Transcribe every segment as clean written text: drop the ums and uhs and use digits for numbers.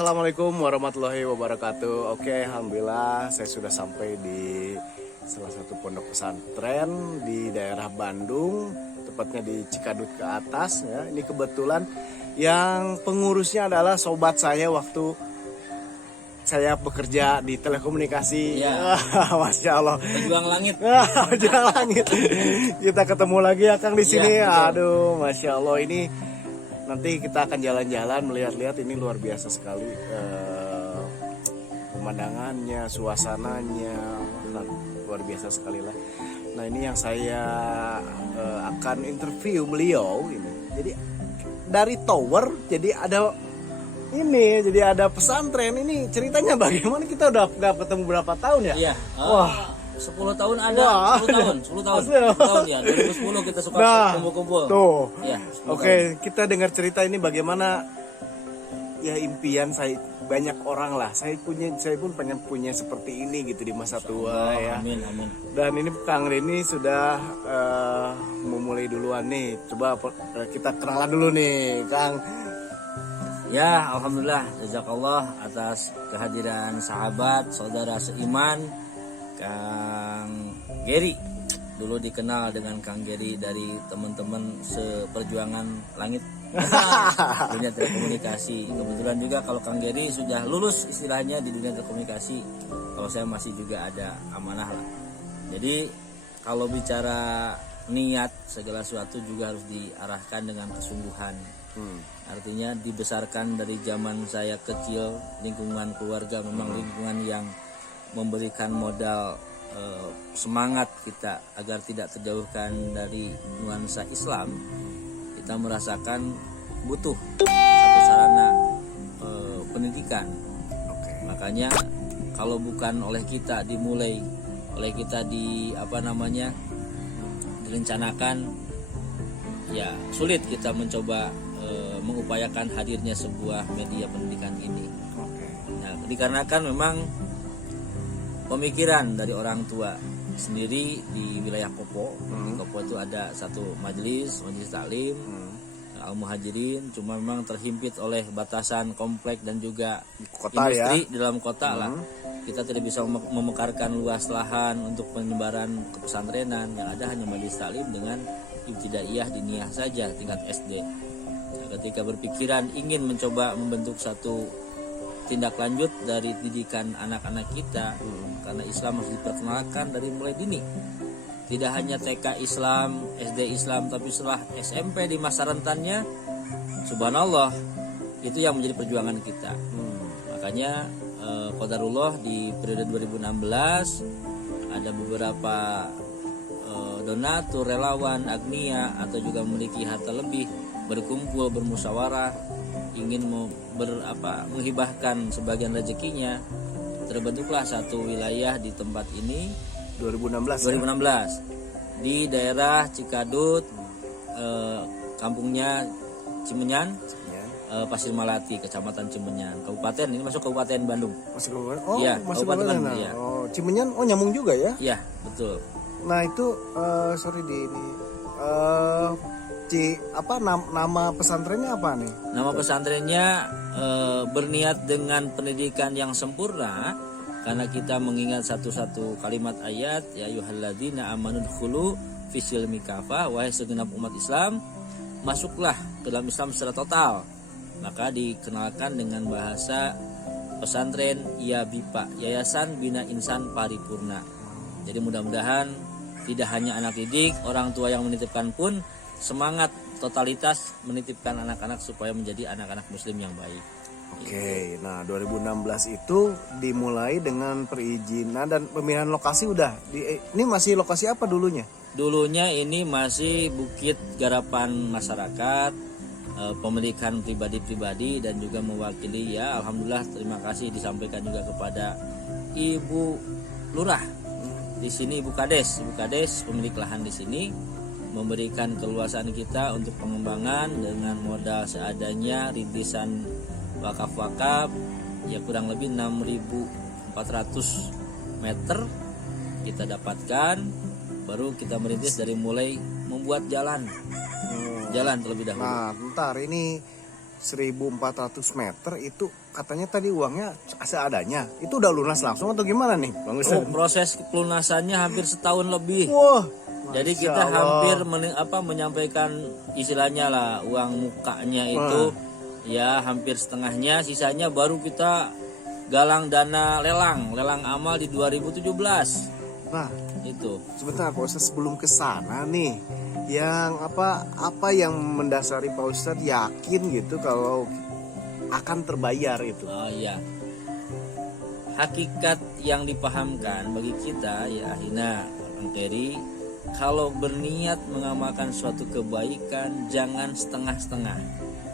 Assalamualaikum warahmatullahi wabarakatuh. Oke, alhamdulillah saya sudah sampai di salah satu pondok pesantren di daerah Bandung, tepatnya di Cikadut ke atas ya. Ini kebetulan yang pengurusnya adalah sobat saya waktu saya bekerja di telekomunikasi. Ya. Masya Allah. Pejuang langit. Pejuang langit. Kita ketemu lagi ya Kang di sini. Ya, Aduh, Masya Allah, ini nanti kita akan jalan-jalan melihat-lihat, ini luar biasa sekali pemandangannya, suasananya, luar biasa sekali lah. Nah, ini yang saya akan interview beliau ini. Jadi dari tower jadi ada pesantren. Ini ceritanya bagaimana? Kita udah nggak ketemu berapa tahun ya? Iya. Wah. 10 tahun ada. 10 tahun ya. 2010 kita suka kumpul-kumpul. Tuh. Ya, Oke, kita dengar cerita ini bagaimana ya impian saya, banyak orang lah. Saya pun pengen punya seperti ini gitu di masa tua ya. Amin. Dan ini Kang Reni sudah memulai duluan nih. Coba kita kenalan dulu nih, Kang. Ya, alhamdulillah, jazakallah atas kehadiran sahabat, saudara seiman Kang Geri. Dulu dikenal dengan Kang Geri dari teman-teman seperjuangan langit dunia telekomunikasi. Kebetulan juga kalau Kang Geri sudah lulus istilahnya di dunia telekomunikasi, kalau saya masih juga ada amanah lah. Jadi kalau bicara niat, segala sesuatu juga harus diarahkan dengan kesungguhan. Artinya dibesarkan dari zaman saya kecil, lingkungan keluarga memang lingkungan yang memberikan modal semangat kita agar tidak terjauhkan dari nuansa Islam. Kita merasakan butuh satu sarana pendidikan. Makanya kalau bukan oleh kita dimulai, oleh kita direncanakan, ya sulit kita mencoba mengupayakan hadirnya sebuah media pendidikan ini. Nah, dikarenakan memang pemikiran dari orang tua sendiri di wilayah Kopo. Di Kopo itu ada satu majelis taklim Al-Muhajirin, cuma memang terhimpit oleh batasan komplek dan juga Kota industri ya? di dalam kota lah. Kita tidak bisa memekarkan luas lahan untuk penyebaran kepesantrenan. Yang ada hanya majelis taklim dengan ibtidaiyah diniyah saja tingkat SD. Nah, ketika berpikiran ingin mencoba membentuk satu tindak lanjut dari didikan anak-anak kita, karena Islam harus diperkenalkan dari mulai dini. Tidak hanya TK Islam, SD Islam, tapi setelah SMP di masa rentannya, subhanallah, itu yang menjadi perjuangan kita. Makanya qadarullah di periode 2016 ada beberapa donatur, relawan, agnia atau juga memiliki harta lebih berkumpul bermusyawarah ingin menghibahkan sebagian rezekinya. Terbentuklah satu wilayah di tempat ini 2016 di daerah Cikadut, kampungnya Cimenyan, Pasir Malati, Kecamatan Cimenyan, Kabupaten. Ini masuk Kabupaten Bandung. Masuk Kabupaten. Oh, ya, masuk Kabupaten Bandung. Nah. Ya. Oh, Cimenyan, nyambung juga ya? Iya, betul. Nah, itu nama pesantrennya apa nih? Nama pesantrennya berniat dengan pendidikan yang sempurna, karena kita mengingat satu-satu kalimat ayat, ya ayyuhalladzina amanu dkhulu fisilmi kafah, wahai segenap umat Islam, masuklah ke dalam Islam secara total. Maka dikenalkan dengan bahasa pesantren YABIPA, Yayasan Bina Insan Paripurna. Jadi mudah-mudahan tidak hanya anak didik, orang tua yang menitipkan pun semangat totalitas menitipkan anak-anak supaya menjadi anak-anak muslim yang baik. Oke, nah 2016 itu dimulai dengan perizinan dan pemilihan lokasi udah. Ini masih lokasi apa dulunya? Dulunya ini masih bukit garapan masyarakat, pemilikan pribadi-pribadi dan juga mewakili, ya alhamdulillah, terima kasih disampaikan juga kepada Ibu Lurah di sini, Ibu Kades pemilik lahan di sini, memberikan keluasan kita untuk pengembangan dengan modal seadanya, rintisan wakaf-wakaf ya kurang lebih 6.400 meter kita dapatkan. Baru kita merintis dari mulai membuat jalan terlebih dahulu. Nah, bentar, ini 1.400 meter itu katanya tadi uangnya seadanya. Itu udah lunas langsung atau gimana nih, Bang Ustaz? Proses pelunasannya hampir setahun lebih. Wah, Jadi Masya kita Allah. hampir menyampaikan istilahnya lah uang mukanya itu ya hampir setengahnya, sisanya baru kita galang dana lelang amal di 2017 Nah, itu. sebentar Pak Ustadz, sebelum ke sana nih, yang apa yang mendasari Pak Ustadz yakin gitu kalau akan terbayar itu? Oh iya. Hakikat yang dipahamkan bagi kita ya Hina Bang Terry, kalau berniat mengamalkan suatu kebaikan jangan setengah-setengah.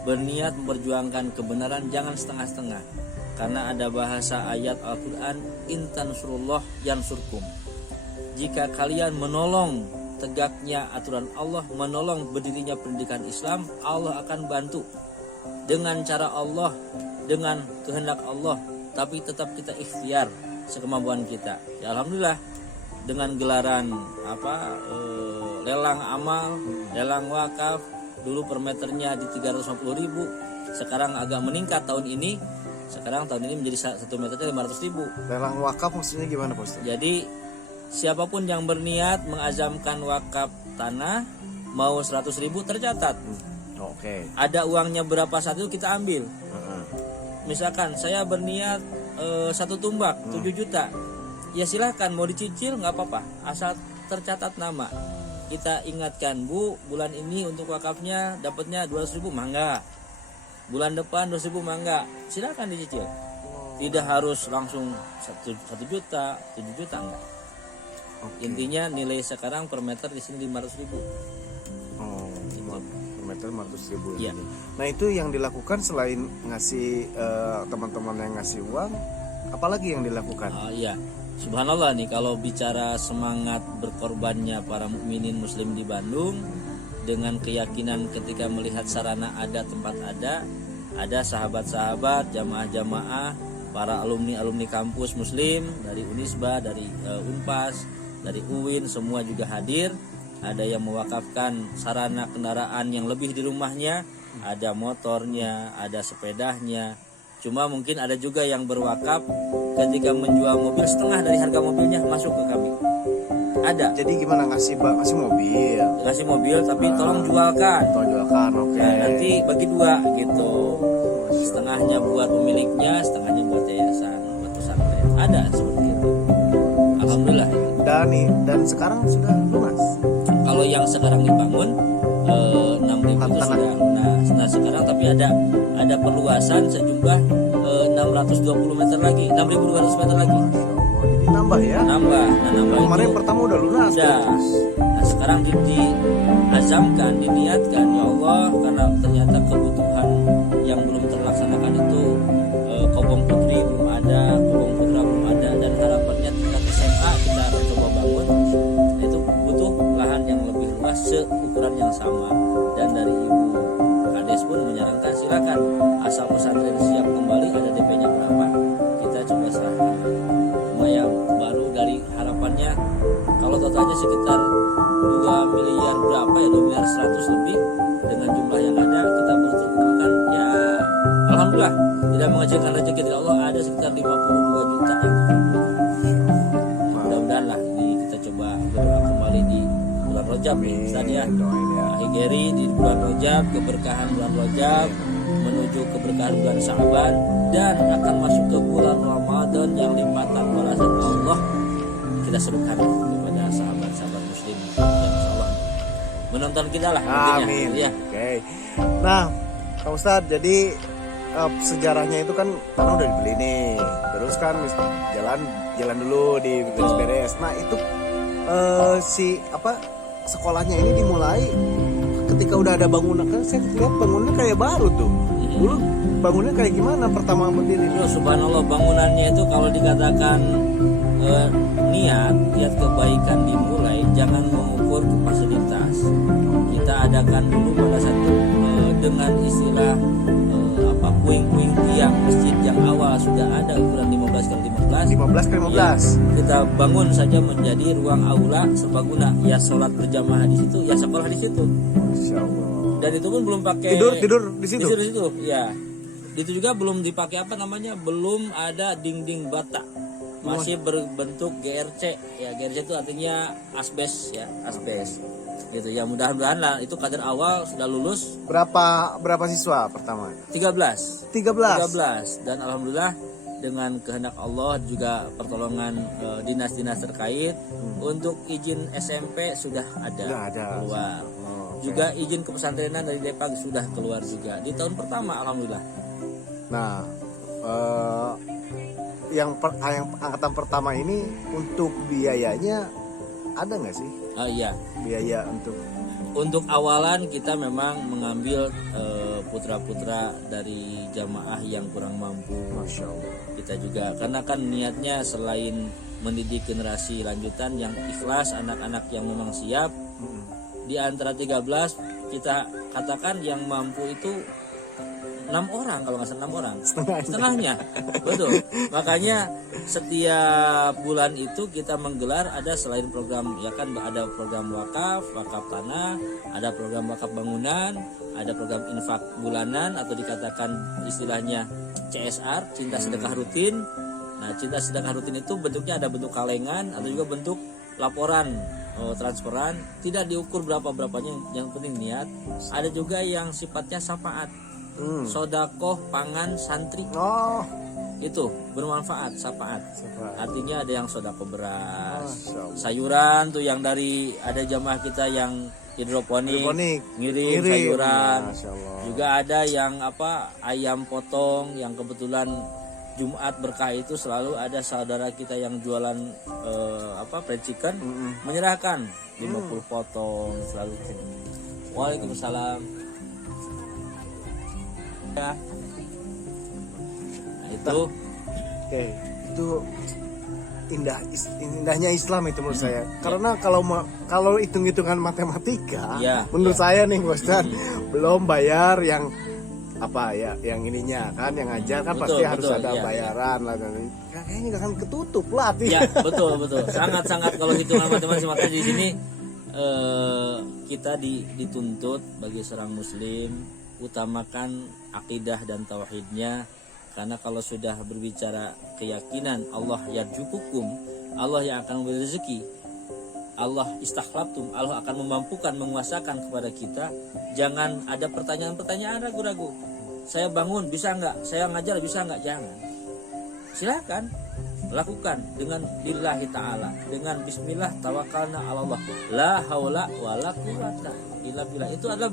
Berniat memperjuangkan kebenaran jangan setengah-setengah. Karena ada bahasa ayat Al-Qur'an, in tansurullah yansurkum. Jika kalian menolong tegaknya aturan Allah, menolong berdirinya pendidikan Islam, Allah akan bantu dengan cara Allah, dengan kehendak Allah, tapi tetap kita ikhtiar sekemampuan kita. Ya alhamdulillah dengan gelaran lelang amal, lelang wakaf, dulu per meternya di 350.000, sekarang agak meningkat tahun ini. Sekarang tahun ini menjadi 1 meternya 500.000. Lelang wakaf maksudnya gimana Pak Ustadz? Jadi siapapun yang berniat mengazamkan wakaf tanah mau 100.000 tercatat. Oke. Ada uangnya berapa saat itu kita ambil. Heeh. Misalkan saya berniat 1 tumbak 7 juta. Ya silahkan mau dicicil nggak apa-apa, asal tercatat nama. Kita ingatkan, Bu, bulan ini untuk wakafnya dapatnya 200.000, mangga. Bulan depan 200.000, mangga. Silahkan dicicil. Tidak harus langsung 1 juta, 7 juta enggak. Oke. Intinya nilai sekarang per meter di sini 500.000. Oh, per meter 500.000. Iya. Nah itu yang dilakukan selain ngasih teman-teman yang ngasih uang, apalagi yang dilakukan? Iya. Subhanallah nih kalau bicara semangat berkorbannya para mukminin muslim di Bandung dengan keyakinan ketika melihat sarana ada, tempat ada sahabat-sahabat, jamaah-jamaah, para alumni kampus muslim dari Unisba, dari Unpas, dari UIN, semua juga hadir. Ada yang mewakafkan sarana kendaraan yang lebih di rumahnya, ada motornya, ada sepedanya. Cuma mungkin ada juga yang berwakaf ketika menjual mobil setengah dari harga mobilnya masuk ke kami. Ada. Jadi gimana ngasih mobil? Ngasih mobil tapi tolong jualkan. Tolong jualkan, oke. Nah, nanti bagi 2 gitu. Setengahnya buat pemiliknya, setengahnya buat yayasan, buat pesantren. Ada seperti itu. Alhamdulillah. Dan sekarang sudah lunas. Kalau yang sekarang dibangun 6.000 itu sudah lunas. Nah sekarang tapi ada perluasan sejumlah 620 meter lagi, 6.200 meter lagi. Masya Allah, jadi nambah ya? Nambah. Nah nambah Kemarin itu pertama udah lunas. udah. Nah sekarang diazamkan, diniatkan ya Allah, karena ternyata kebutuhan yang belum terlaksanakan itu Kobong Putri belum ada, Kobong Putra belum ada, dan harapannya tingkat SMA kita akan coba bangun. Nah, itu butuh lahan yang lebih luas seukuran yang sama. Dan dari Ibu Kades pun menyarankan silakan asal pesantren siap kembali, ada DP-nya berapa kita coba serahkan. Lumayan baru dari harapannya kalau totalnya sekitar 2 miliar berapa ya, 2 miliar 100 lebih dengan jumlah yang ada kita baru terkumpulkan ya alhamdulillah tidak mengecilkan rezeki dari Allah, ada sekitar 52 juta yang terkumpul. Mudah-mudahan lah kita coba berdoa kembali di bulan Rajab nih Ustaz ya. Doain ya. Akhiri di bulan Rajab, keberkahan bulan Rajab menuju keberkahan bulan Sya'ban, dan akan masuk ke bulan Ramadan yang lipatan balasan Allah kita sebutkan kepada sahabat-sahabat muslim yang insyaallah menonton kita lah intinya. Amin. Ya. Oke. Nah, Pak Ustadz, jadi sejarahnya itu kan tanah udah dibeli nih. Terus kan jalan dulu di beres-beres. Nah, itu sekolahnya ini dimulai ketika udah ada bangunan. Kan saya lihat bangunannya kayak baru tuh. Dulu bangunannya kayak gimana pertama berdiri? Terus subhanallah bangunannya itu kalau dikatakan niat kebaikan dimulai, jangan mengukur fasilitas. Kita adakan dulu pada satu dengan istilah puing-puing tiang masjid yang awal sudah ada ukuran 15 kali 15. 15 kali 15. Ya, kita bangun saja menjadi ruang aula serbaguna. Ya sholat berjamaah di situ, ya sekolah di situ. Masya Allah. Dan itu pun belum pakai Tidur di situ. Di situ, ya. Itu juga belum dipakai apa namanya? Belum ada dinding bata. Masih berbentuk GRC. Ya, GRC itu artinya asbes ya, asbes. Gitu ya, mudah-mudahan lah itu kader awal sudah lulus. Berapa siswa pertama? 13 dan alhamdulillah dengan kehendak Allah juga pertolongan dinas-dinas terkait untuk izin SMP sudah ada keluar. Juga izin kepesantrenan dari Depag sudah keluar juga di tahun pertama alhamdulillah. Nah, yang angkatan pertama ini untuk biayanya ada nggak sih? Iya. Biaya untuk awalan kita memang mengambil putra-putra dari jamaah yang kurang mampu. Masya Allah. Kita juga karena kan niatnya selain mendidik generasi lanjutan yang ikhlas, anak-anak yang memang siap. Di antara 13 kita katakan yang mampu itu 6 orang, kalau nggak salah 6 orang, setengahnya, betul. Makanya setiap bulan itu kita menggelar ada selain program ya kan ada program wakaf tanah, ada program wakaf bangunan, ada program infak bulanan atau dikatakan istilahnya CSR, cinta sedekah rutin. Nah, cinta sedekah rutin itu bentuknya ada bentuk kalengan atau juga bentuk laporan transferan, tidak diukur berapanya, yang penting niat. Ada juga yang sifatnya syafaat. Sodakoh pangan santri itu bermanfaat syafaat. Artinya ada yang sodakoh beras, sayuran tuh yang dari ada jamaah kita yang hidroponik ngirim sayuran. Juga ada yang ayam potong yang kebetulan Jumat berkah itu selalu ada saudara kita yang jualan fried chicken menyerahkan 50 potong selalu. Waalaikumsalam. Nah, itu itu indahnya Islam itu menurut saya. Karena kalau hitung-hitungan matematika, menurut saya nih Ustaz, belum bayar yang yang ininya kan, yang ngajar kan pasti harus ada bayaran lah. Kayaknya nggak akan ketutup lah. Ya betul. Sangat kalau hitungan matematika di sini kita dituntut bagi seorang muslim utamakan akidah dan tauhidnya, karena kalau sudah berbicara keyakinan Allah yarzuqukum, Allah yang akan memberi rezeki, Allah istakhlaftum, Allah akan memampukan menguasakan kepada kita. Jangan ada pertanyaan-pertanyaan ragu-ragu. Saya bangun bisa nggak? Saya ngajar bisa nggak? Jangan. Silakan lakukan dengan billahi ta'ala, dengan bismillah tawakkalna 'ala Allah, la haula wala quwata illa billah. Itu adalah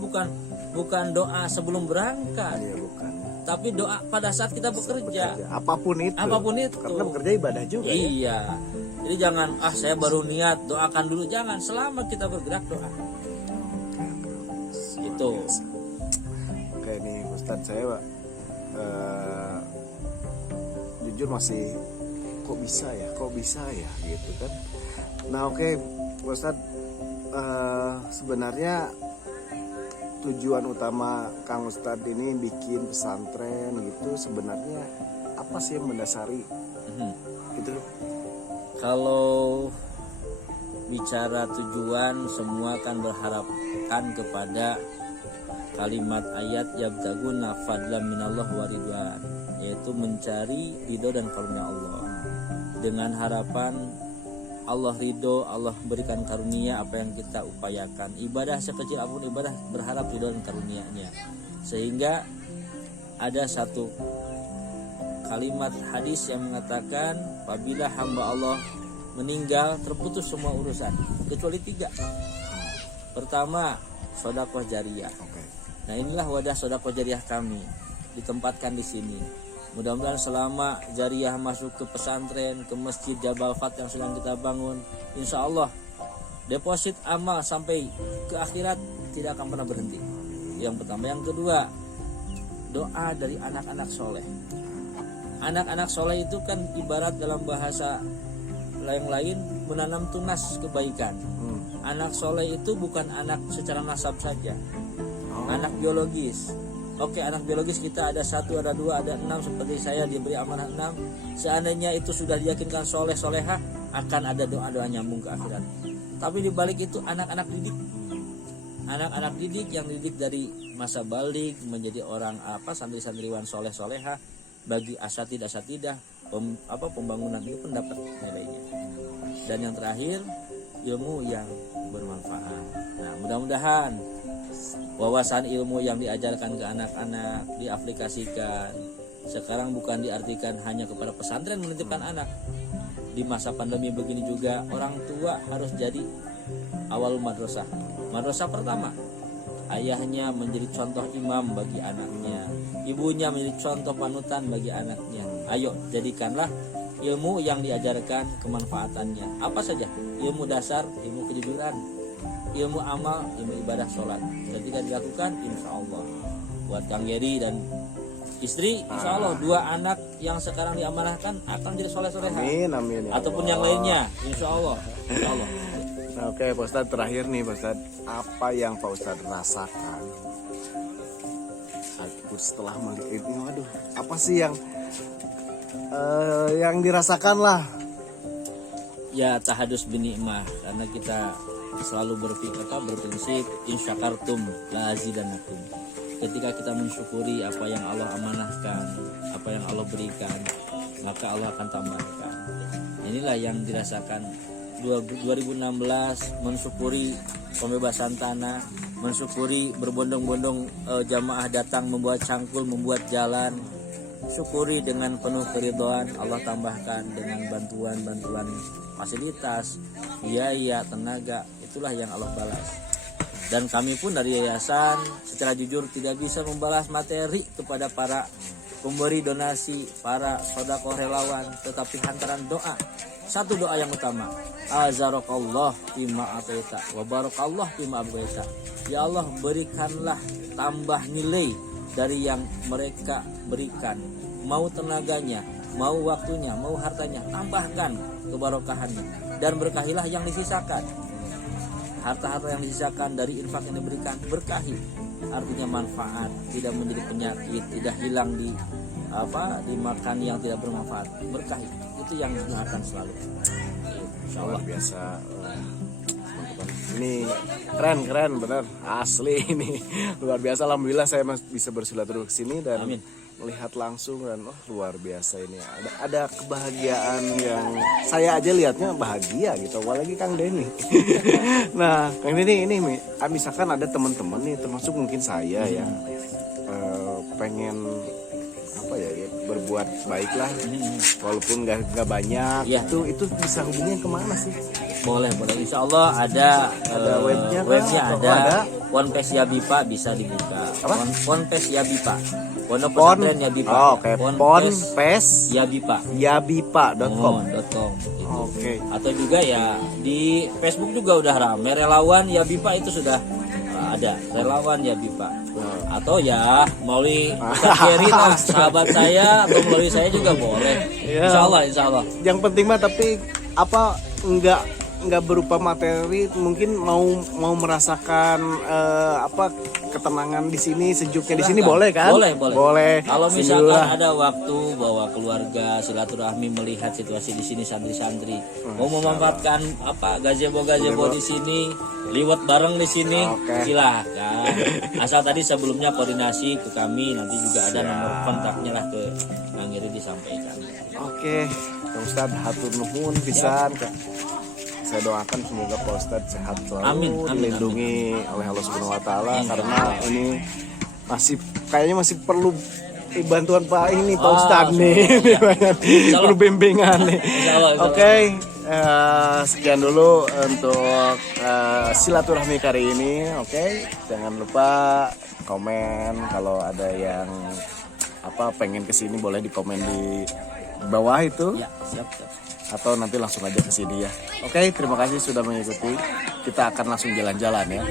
bukan doa sebelum berangkat. Iya, bukan. Tapi doa pada saat kita bekerja. Apapun itu. Karena bekerja ibadah juga. Iya. Jadi jangan saya baru niat, doakan dulu, jangan. Selama kita bergerak doa. Itu. Oke nih Ustaz, saya jujur masih kok bisa ya gitu kan. Nah oke, Ustaz, sebenarnya tujuan utama Kang Ustadz ini bikin pesantren gitu sebenarnya apa sih yang mendasari itu? Kalau bicara tujuan, semua kan berharapkan kepada kalimat ayat yabtaguna fadlan minallah wa ridwan, yaitu mencari ridho dan karunia Allah. Dengan harapan Allah ridho, Allah berikan karunia apa yang kita upayakan. Ibadah sekecil apapun ibadah berharap ridho dan karunia-Nya. Sehingga ada satu kalimat hadis yang mengatakan apabila hamba Allah meninggal terputus semua urusan kecuali 3. Pertama, sedekah jariyah. Nah, inilah wadah sedekah jariyah kami ditempatkan di sini. Mudah-mudahan selama jariyah masuk ke pesantren, ke masjid Jabal Fat yang sedang kita bangun, insya Allah deposit amal sampai ke akhirat tidak akan pernah berhenti. Yang pertama. Yang kedua, doa dari anak-anak soleh. Anak-anak soleh itu kan ibarat dalam bahasa yang lain menanam tunas kebaikan. Anak soleh itu bukan anak secara nasab saja, anak biologis. Oke, anak biologis kita ada 1, ada 2, ada 6, seperti saya diberi amanah 6. Seandainya itu sudah diyakinkan soleh solehah, akan ada doa-doa nyambung ke akhirat. Tapi dibalik itu anak-anak didik. anak-anak didik yang didik dari masa balik menjadi orang santri-santriwan soleh-soleha, bagi asatidah pembangunan itu pun dapat nilainya. Dan yang terakhir, ilmu yang bermanfaat. Nah, mudah-mudahan wawasan ilmu yang diajarkan ke anak-anak diaplikasikan. Sekarang bukan diartikan hanya kepada pesantren menitipkan anak. Di masa pandemi begini juga orang tua harus jadi awal madrasah. Madrasah pertama, ayahnya menjadi contoh imam bagi anaknya, ibunya menjadi contoh panutan bagi anaknya. Ayo jadikanlah ilmu yang diajarkan kemanfaatannya. Apa saja? Ilmu dasar, ilmu kejujuran, ilmu amal, ilmu ibadah sholat. Ketika dilakukan, insya Allah buat Kang Geri dan istri, insya Allah 2 anak yang sekarang diamanahkan akan jadi soleh-soleha. Amin, amin. Ya ataupun Allah. yang lainnya, insya Allah. Insya Allah. Nah, oke, Pak Ustadz, terakhir nih Pak Ustadz, apa yang Pak Ustadz rasakan setelah melihat ini? Waduh, apa sih yang dirasakan lah? Ya tahadus binikmah, karena kita selalu berprinsip insyakartum la azidanakum. Ketika kita mensyukuri apa yang Allah amanahkan, apa yang Allah berikan, maka Allah akan tambahkan. Inilah yang dirasakan 2016, mensyukuri pembebasan tanah, mensyukuri berbondong-bondong jamaah datang membuat cangkul, membuat jalan. Syukuri dengan penuh keridhaan, Allah tambahkan dengan bantuan-bantuan fasilitas, biaya, tenaga. Itulah yang Allah balas. Dan kami pun dari yayasan secara jujur tidak bisa membalas materi kepada para pemberi donasi, para sedekah relawan, tetapi hantaran doa. Satu doa yang utama, azarakallah bima ataita wa barakallah bima abwaita. Ya Allah, berikanlah tambah nilai dari yang mereka berikan, mau tenaganya, mau waktunya, mau hartanya, tambahkan kebarokahannya, dan berkahilah yang disisakan. Harta-harta yang disisakan dari infak yang diberikan, berkahi, artinya manfaat, tidak menjadi penyakit, tidak hilang dimakan yang tidak bermanfaat, berkahi. Itu yang akan selalu. Luar biasa. Ini keren bener, asli ini luar biasa. Alhamdulillah saya bisa bersilaturahmi ke sini dan Amin. melihat langsung, dan luar biasa ini. Ada kebahagiaan yang saya aja lihatnya bahagia gitu, apalagi Kang Denny. Nah, Kang Denny ini misalkan ada teman-teman nih, termasuk mungkin saya ya, pengen berbuat baik lah, walaupun nggak banyak. Ya. Itu bisa hubungnya kemana sih? Boleh. Insya Allah ada webnya kah? webnya Atau ada. Ponpes Yabipa bisa dibuka. Apa? Ponpes Yabipa. Pondok Pesantren Yabipa. Oke. Ponpes Yabipa. Yabipa.com. .com. Oke. Atau juga ya di Facebook juga udah rame, relawan Yabipa itu sudah ada, relawan Yabipa. Atau ya melalui Ustaz Geri lah, sahabat saya, atau melalui saya juga boleh. Ya. Insya Allah. Yang penting mah, tapi nggak berupa materi, mungkin mau merasakan ketenangan di sini, sejuknya di sini, boleh kan? Boleh. Kalau misalkan ada waktu bawa keluarga silaturahmi, melihat situasi di sini santri-santri, mau memanfaatkan gazebo di sini, liwat bareng di sini, silahkan. Asal tadi sebelumnya koordinasi ke kami, nanti juga ada nomor kontaknya lah ke Kang Geri disampaikan. Oke, Kang Ustadz hatur nuhun pisan. Saya doakan semoga Pak Ustadz sehat selalu, Amin. dilindungi oleh Allah Subhanahu Wa Taala, karena ini kayaknya masih perlu bantuan Pak Ustadz nih, perlu bimbingan nih. Oke, sekian dulu untuk silaturahmi kali ini. Oke, jangan lupa komen kalau ada yang pengen kesini, boleh di komen di bawah itu. Ya, siap. Atau nanti langsung aja ke sini ya. Oke, terima kasih sudah mengikuti. Kita akan langsung jalan-jalan ya,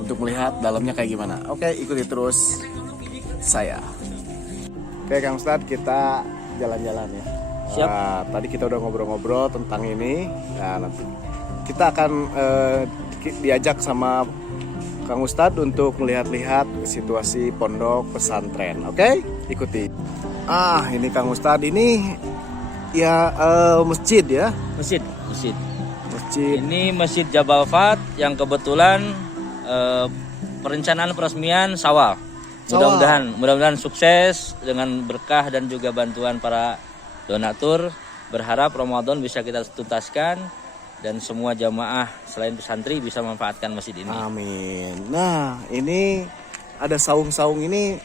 untuk melihat dalamnya kayak gimana. Oke, ikuti terus saya. Oke, Kang Ustadz, kita jalan-jalan ya. Siap. Tadi kita udah ngobrol-ngobrol tentang ini. Nah, nanti kita akan diajak sama Kang Ustadz untuk melihat-lihat situasi pondok pesantren. Oke, ikuti. Ini Kang Ustadz, ini ya masjid ya. Masjid. Masjid. Ini Masjid Jabal Fat yang kebetulan perencanaan peresmian Syawal. Mudah-mudahan sukses dengan berkah dan juga bantuan para donatur. Berharap Ramadan bisa kita tuntaskan dan semua jamaah selain pesantri bisa memanfaatkan masjid ini. Amin. Nah, ini ada saung-saung ini,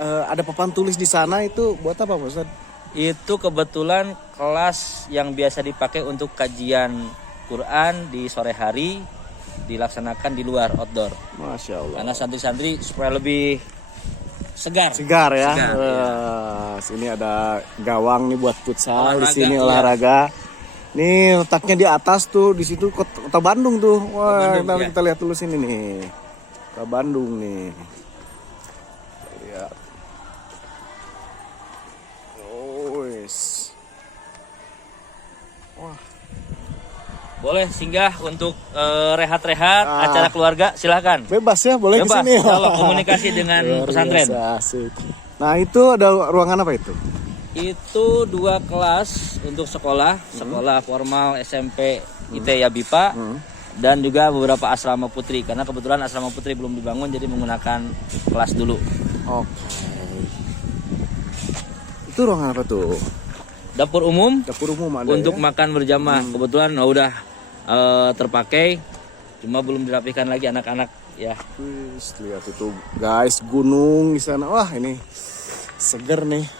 ada papan tulis di sana, itu buat apa Pak Ustadz? Itu kebetulan kelas yang biasa dipakai untuk kajian Quran di sore hari dilaksanakan di luar outdoor. Masya Allah. Karena santri-santri supaya lebih segar. Segar ya. Segar, Sini ada gawang nih buat futsal, di Olahraga, sini iya. olahraga. Nih letaknya di atas tuh, di situ kota Bandung tuh. Wah, Bandung, kita lihat dulu sini nih. Kota Bandung nih. Lihat. Oh, wis. Wah. Boleh singgah untuk rehat-rehat acara keluarga, silakan. Bebas ya, boleh Bebas, kesini. kalau komunikasi dengan Luar pesantren. biasa, asik. Nah itu ada ruangan apa itu? Itu 2 kelas untuk sekolah formal SMP ITEA BIPA dan juga beberapa asrama putri karena kebetulan asrama putri belum dibangun jadi menggunakan kelas dulu. Oke. Itu ruangan apa tuh? Dapur umum Dapur umum ada untuk ya? makan berjamaah. Kebetulan udah terpakai, cuma belum dirapikan lagi anak-anak ya. Wih, lihat itu guys, gunung di sana. Wah ini seger nih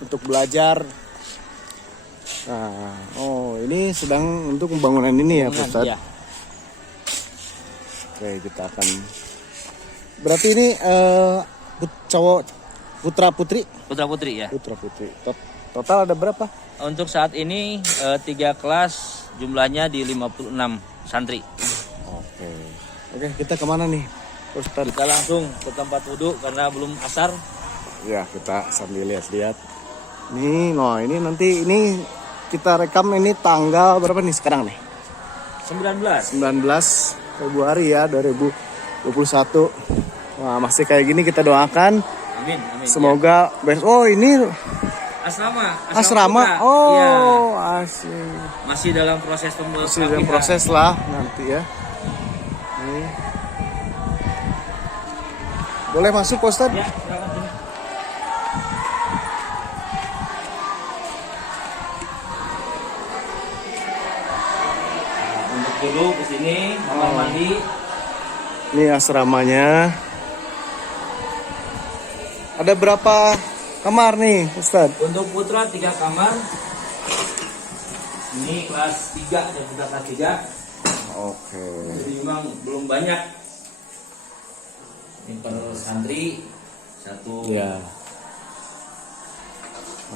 untuk belajar. Nah, oh ini sedang untuk pembangunan ini ya Pak Ustadz? Ya. Oke, kita akan. Berarti ini cowok putra putri? Putra putri ya. Putra putri. Total ada berapa? Untuk saat ini 3 kelas jumlahnya di 56 santri. Oke, kita kemana nih Ustadz? Kita langsung ke tempat wudhu karena belum asar. Ya, kita sambil lihat-lihat. Nih, ini nanti ini kita rekam ini tanggal berapa nih sekarang nih? 19. 19 Februari ya 2021. Wah, masih kayak gini kita doakan. Amin. Semoga oh ini Asrama. asrama. Putra. Oh, Iya. asik. Masih dalam proses Masih dalam proses lah nanti ya. Nih. Boleh masuk Pak Ustadz? Ya, silakan sini. Untuk dulu ke sini, kamar mandi. Ini asramanya. Ada berapa kamar nih, Ustadz? Untuk putra 3 kamar. Ini kelas 3 dan putra kelas 3. Oke. Jadi memang belum banyak. Ini per santri 1. Ya.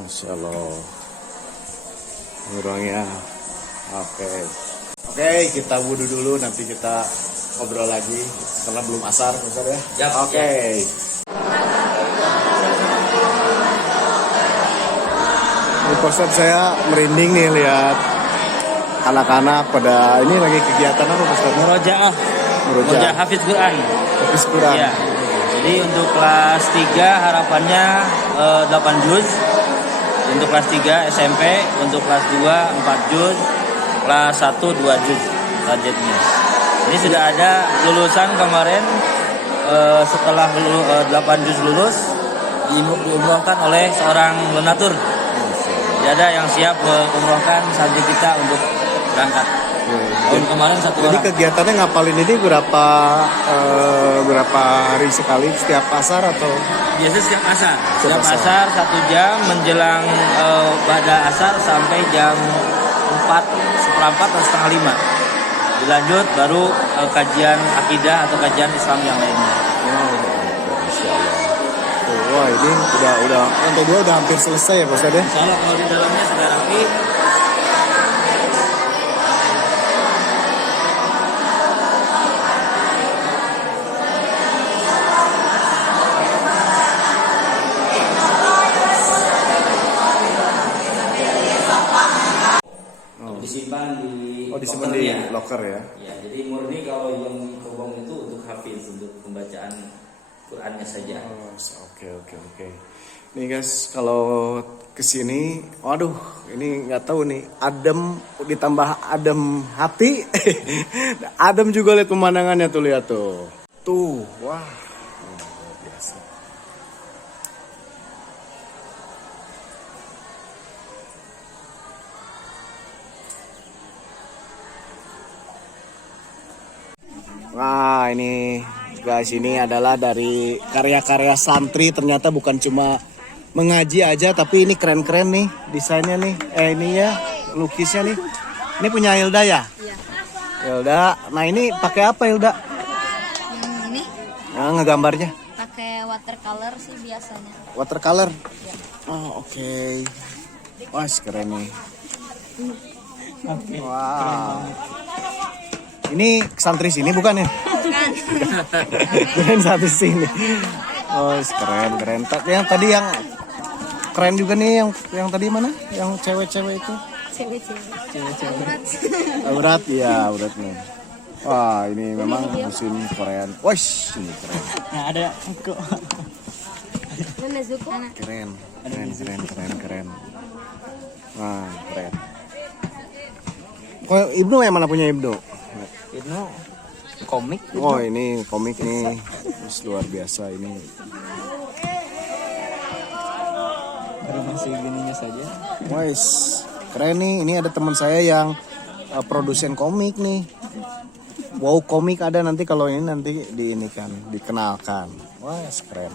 Masya Allah. Ini ruangnya. Oke. Oke, kita wudhu dulu, nanti kita ngobrol lagi karena belum asar, Ustadz ya. Ya, Oke. Ini Pak Ustadz, saya merinding nih lihat anak-anak pada ini lagi kegiatan apa Pak Ustadz? Murojaah. Murojaah Hafiz Quran. Hafiz Quran. Ya. Jadi untuk kelas 3 harapannya 8 juz. Untuk kelas 3 SMP, untuk kelas 2 4 juz, kelas 1 2 juz targetnya. Ini sudah ada lulusan kemarin setelah 8 juz lulus diumrohkan oleh seorang donatur. Jadi ada yang siap mengumrohkan santri kita untuk berangkat. Tahun kemarin 1 Jadi orang. kegiatannya ngapalin ini berapa hari sekali, setiap asar atau? Biasanya setiap asar. Setiap Setiap asar 1 jam menjelang pada asar sampai jam 4, seperempat atau setengah 5. Dilanjut baru kajian akidah atau kajian Islam yang lainnya. Masya Allah. Wah ini udah lantai 2 udah hampir selesai ya Pak Ustadz ya? Insya Allah kalau di dalamnya sudah rapi. Disimpan di Disimpan di locker ya? Ya, jadi murni kalau yang dikobong itu untuk hafiz, untuk pembacaan Qurannya saja. Oke. Nih guys, kalau kesini, waduh, ini nggak tahu nih, adem ditambah adem hati, adem juga lihat pemandangannya tuh, lihat tuh, wah, luar biasa. Nah ini guys, ini adalah dari karya-karya santri, ternyata bukan cuma mengaji aja, tapi ini keren-keren nih desainnya nih, ini ya lukisnya nih. Ini punya Hilda ya? Iya. Hilda, nah ini pakai apa Hilda? Yang ini Nah, ngegambarnya? pakai watercolor sih biasanya. Watercolor? Oh oke. Wah keren nih. Wow. Ini santri sini bukan ya? Bukan. Keren santri sini. Oh keren. Yang tadi yang keren juga nih, yang tadi mana? Yang cewek-cewek itu? Cewek-cewek. Aurat ya, aurat nih. Wah ini memang musim Korean. Wah ini keren. Nah, ada kok. Mana Zuko? Keren. Nah keren. Kok Ibnu yang mana punya Ibnu? Itu komik. Oh ini komik nih, terus luar biasa ini. Baru masih gininya saja. Wais, keren nih. Ini ada teman saya yang produsen komik nih. Wow komik ada nanti, kalau ini nanti dikenalkan. Wah keren.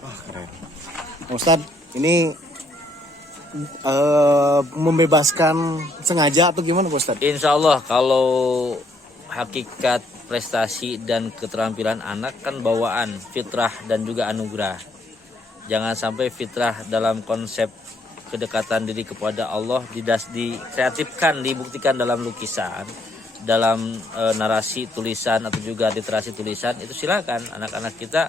Wah keren. Ustadz, ini membebaskan sengaja atau gimana Pak Ustadz? Insya Allah kalau hakikat prestasi dan keterampilan anak kan bawaan, fitrah dan juga anugerah. Jangan sampai fitrah dalam konsep kedekatan diri kepada Allah dikreatifkan, dibuktikan dalam lukisan, dalam narasi tulisan atau juga literasi tulisan. Itu silakan anak-anak kita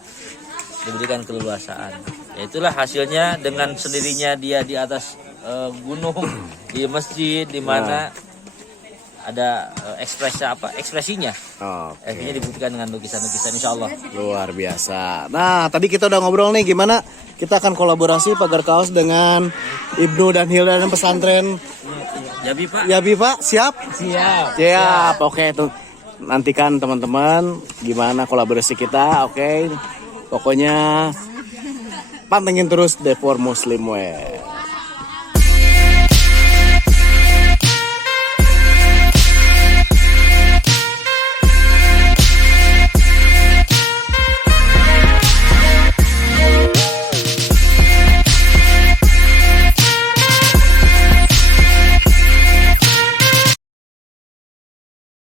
diberikan keleluasaan. Ya, itulah hasilnya dengan sendirinya dia di atas gunung, di masjid, di mana ada ekspresinya. Akhirnya dibuktikan dengan lukisan-lukisan, insya Allah. Luar biasa. Nah tadi kita udah ngobrol nih gimana kita akan kolaborasi pagar kaos dengan Ibnu dan Hilda dan pesantren Yabi Pak. Siap. Oke tuh, nantikan teman-teman gimana kolaborasi kita. Oke, pokoknya pantengin terus The4 Muslim Way.